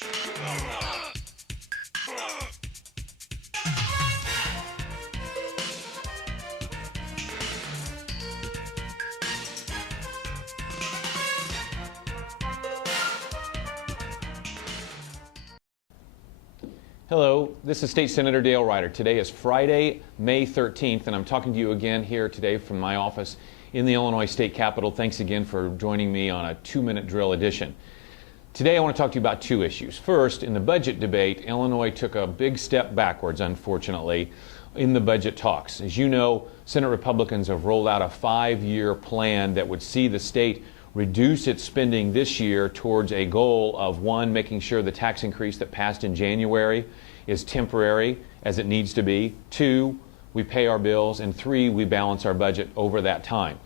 Hello, this is State Senator Dale Ryder. Today is Friday, May 13th, and I'm talking to you again here today from my office in the Illinois State Capitol. Thanks again for joining me on a 2-minute drill edition. Today I want to talk to you about two issues. First, in the budget debate, Illinois took a big step backwards, unfortunately, in the budget talks. As you know, Senate Republicans have rolled out a 5-year plan that would see the state reduce its spending this year towards a goal of, one, making sure the tax increase that passed in January is temporary as it needs to be, two, we pay our bills, and three, we balance our budget over that time.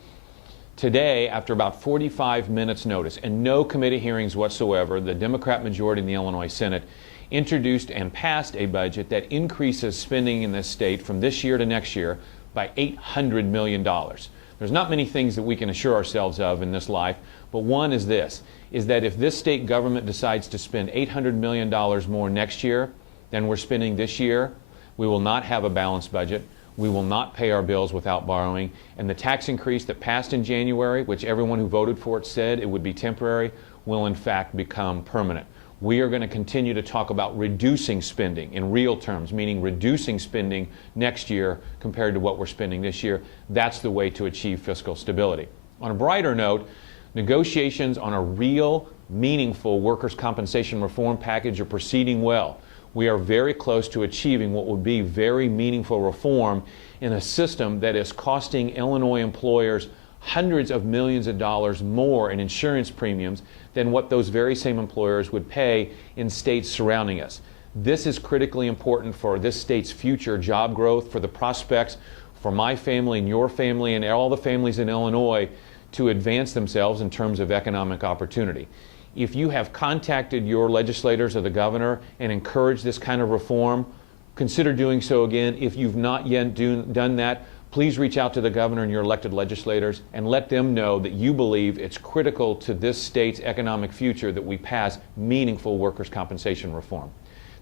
Today, after about 45 minutes notice and no committee hearings whatsoever, the Democrat majority in the Illinois Senate introduced and passed a budget that increases spending in this state from this year to next year by $800 million. There's not many things that we can assure ourselves of in this life, but one is this, is that if this state government decides to spend $800 million more next year than we're spending this year, we will not have a balanced budget, we will not pay our bills without borrowing, and the tax increase that passed in January, which everyone who voted for it said it would be temporary, will in fact become permanent. We are going to continue to talk about reducing spending in real terms, meaning reducing spending next year compared to what we're spending this year. That's the way to achieve fiscal stability. On a brighter note, negotiations on a real, meaningful workers' compensation reform package are proceeding well. We are very close to achieving what would be very meaningful reform in a system that is costing Illinois employers hundreds of millions of dollars more in insurance premiums than what those very same employers would pay in states surrounding us. This is critically important for this state's future job growth, for the prospects for my family and your family and all the families in Illinois to advance themselves in terms of economic opportunity. If you have contacted your legislators or the governor and encouraged this kind of reform, consider doing so again. If you've not yet done that, please reach out to the governor and your elected legislators and let them know that you believe it's critical to this state's economic future that we pass meaningful workers' compensation reform.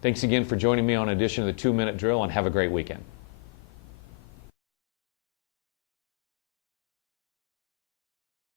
Thanks again for joining me on an edition of the 2-Minute Drill, and have a great weekend.